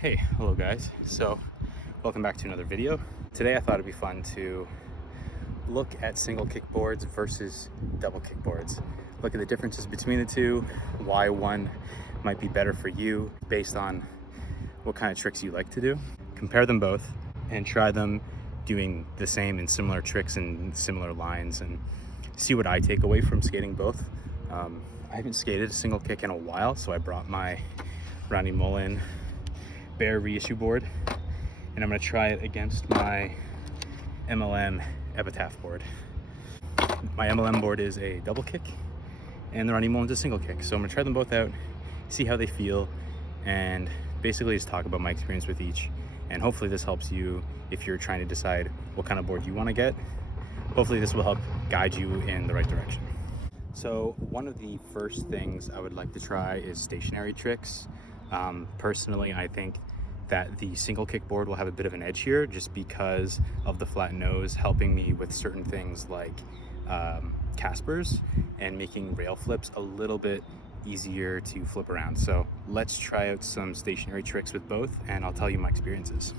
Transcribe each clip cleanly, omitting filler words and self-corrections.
Hey, hello guys. So, welcome back to another video. Today I thought it'd be fun to look at single kickboards versus double kickboards. Look at the differences between the two, why one might be better for you based on what kind of tricks you like to do. Compare them both and try them doing the same and similar tricks and similar lines and see what I take away from skating both. I haven't skated a single kick in a while, so I brought my Ronnie Mullen Bear reissue board and I'm going to try it against my MLM Epitaph board. My MLM board is a double kick and the Ronnie Mullen's a single kick, so I'm going to try them both out, see how they feel, and basically just talk about my experience with each. And hopefully this helps you if you're trying to decide what kind of board you want to get. Hopefully this will help guide you in the right direction. So one of the first things I would like to try is stationary tricks. Personally, I think that the single kickboard will have a bit of an edge here just because of the flat nose helping me with certain things like Caspers and making rail flips a little bit easier to flip around. So let's try out some stationary tricks with both and I'll tell you my experiences.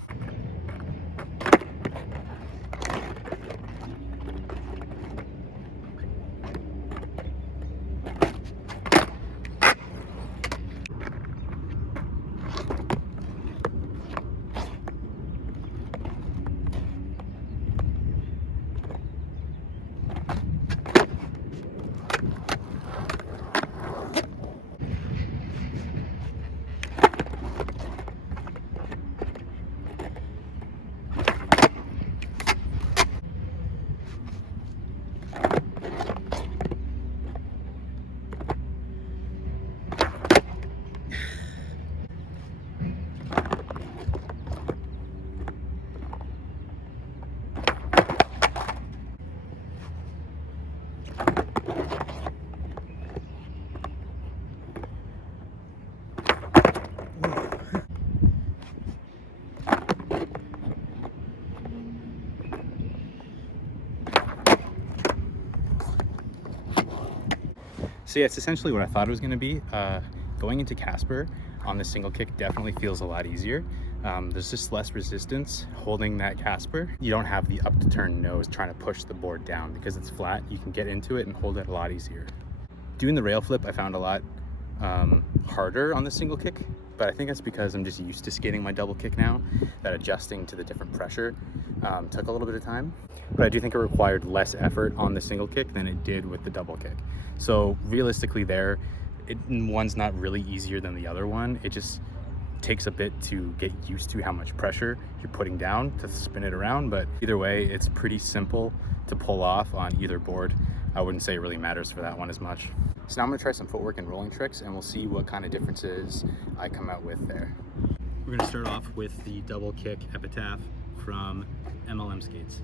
So yeah, it's essentially what I thought it was going to be. Going into Casper on the single kick definitely feels a lot easier. There's just less resistance holding that Casper. You don't have the up to turn nose trying to push the board down because it's flat. You can get into it and hold it a lot easier. Doing the rail flip I found a lot harder on the single kick, but I think that's because I'm just used to skating my double kick now, that adjusting to the different pressure took a little bit of time. But I do think it required less effort on the single kick than it did with the double kick. So realistically one's not really easier than the other one. It just takes a bit to get used to how much pressure you're putting down to spin it around, but either way, it's pretty simple to pull off on either board. I wouldn't say it really matters for that one as much. So now I'm gonna try some footwork and rolling tricks and we'll see what kind of differences I come out with there. We're gonna start off with the double kick Epitaph from MLM Skates.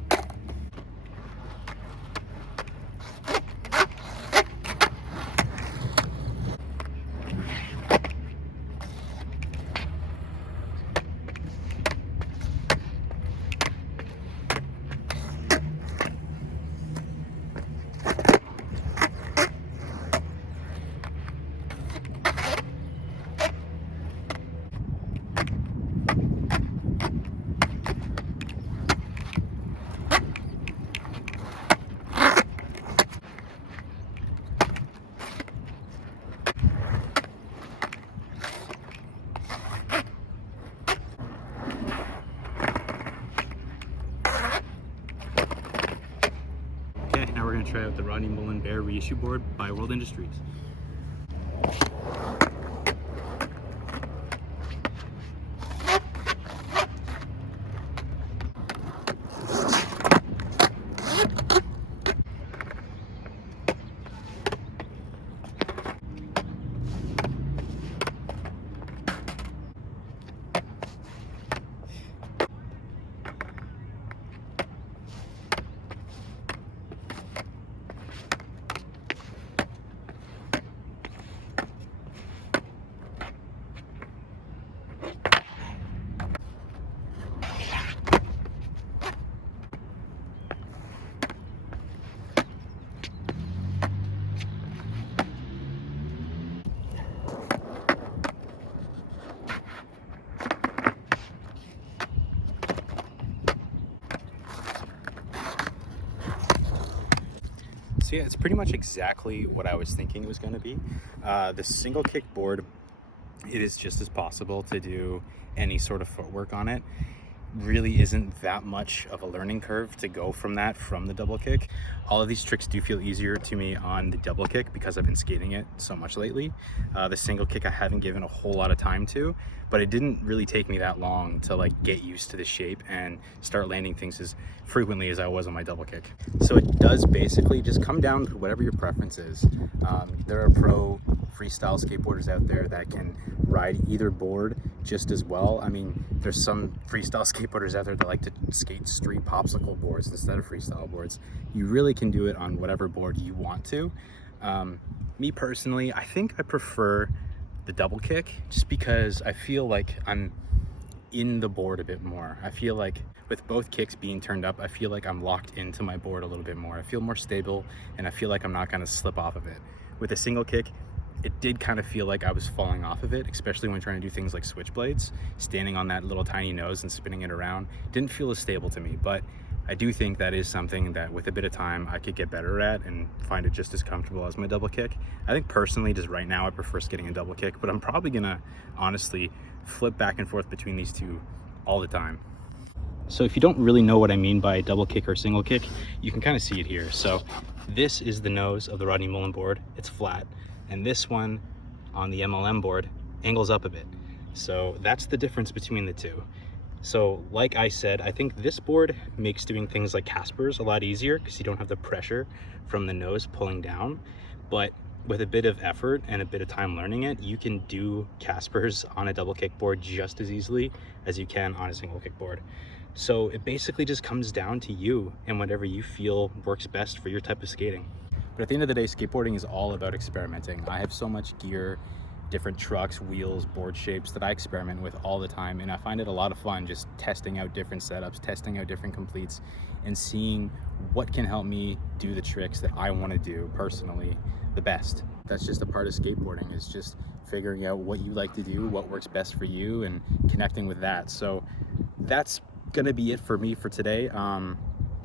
Okay, now we're going to try out the Ronnie Mullen Bear reissue board by World Industries. So yeah, it's pretty much exactly what I was thinking it was going to be. The single kick board, it is just as possible to do any sort of footwork on it. Really isn't that much of a learning curve to go from the double kick. All of these tricks do feel easier to me on the double kick because I've been skating it so much lately. The single kick I haven't given a whole lot of time to, but it didn't really take me that long to like get used to the shape and start landing things as frequently as I was on my double kick. So it does basically just come down to whatever your preference is. There are pro freestyle skateboarders out there that can ride either board just as well. I mean, there's some freestyle skateboarders out there that like to skate street popsicle boards instead of freestyle boards. You really can do it on whatever board you want to. Me personally, I think I prefer the double kick just because I feel like I'm in the board a bit more. I feel like with both kicks being turned up, I feel like I'm locked into my board a little bit more. I feel more stable and I feel like I'm not gonna slip off of it. With a single kick, it did kind of feel like I was falling off of it, especially when trying to do things like switchblades. Standing on that little tiny nose and spinning it around didn't feel as stable to me, but I do think that is something that with a bit of time I could get better at and find it just as comfortable as my double kick. I think personally, just right now, I prefer skating a double kick, but I'm probably gonna honestly flip back and forth between these two all the time. So if you don't really know what I mean by double kick or single kick, you can kind of see it here. So this is the nose of the Rodney Mullen board. It's flat. And this one on the MLM board angles up a bit. So that's the difference between the two. So like I said, I think this board makes doing things like Caspers a lot easier because you don't have the pressure from the nose pulling down. But with a bit of effort and a bit of time learning it, you can do Caspers on a double kick board just as easily as you can on a single kick board. So it basically just comes down to you and whatever you feel works best for your type of skating. But at the end of the day, skateboarding is all about experimenting. I have so much gear, different trucks, wheels, board shapes that I experiment with all the time. And I find it a lot of fun just testing out different setups, testing out different completes, and seeing what can help me do the tricks that I want to do personally the best. That's just a part of skateboarding, is just figuring out what you like to do, what works best for you, and connecting with that. So that's gonna be it for me for today.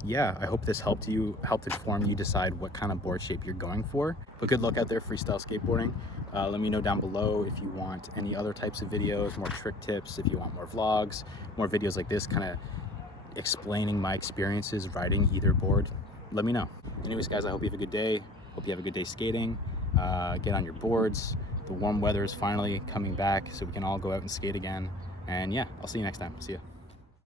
Yeah, I hope this helped inform you decide what kind of board shape you're going for. But good luck out there freestyle skateboarding. Let me know down below if you want any other types of videos, more trick tips, if you want more vlogs, more videos like this kind of explaining my experiences riding either board. Let me know. Anyways guys, I hope you have a good day. Hope you have a good day skating. Get on your boards. The warm weather is finally coming back so we can all go out and skate again. And yeah, I'll see you next time. See ya.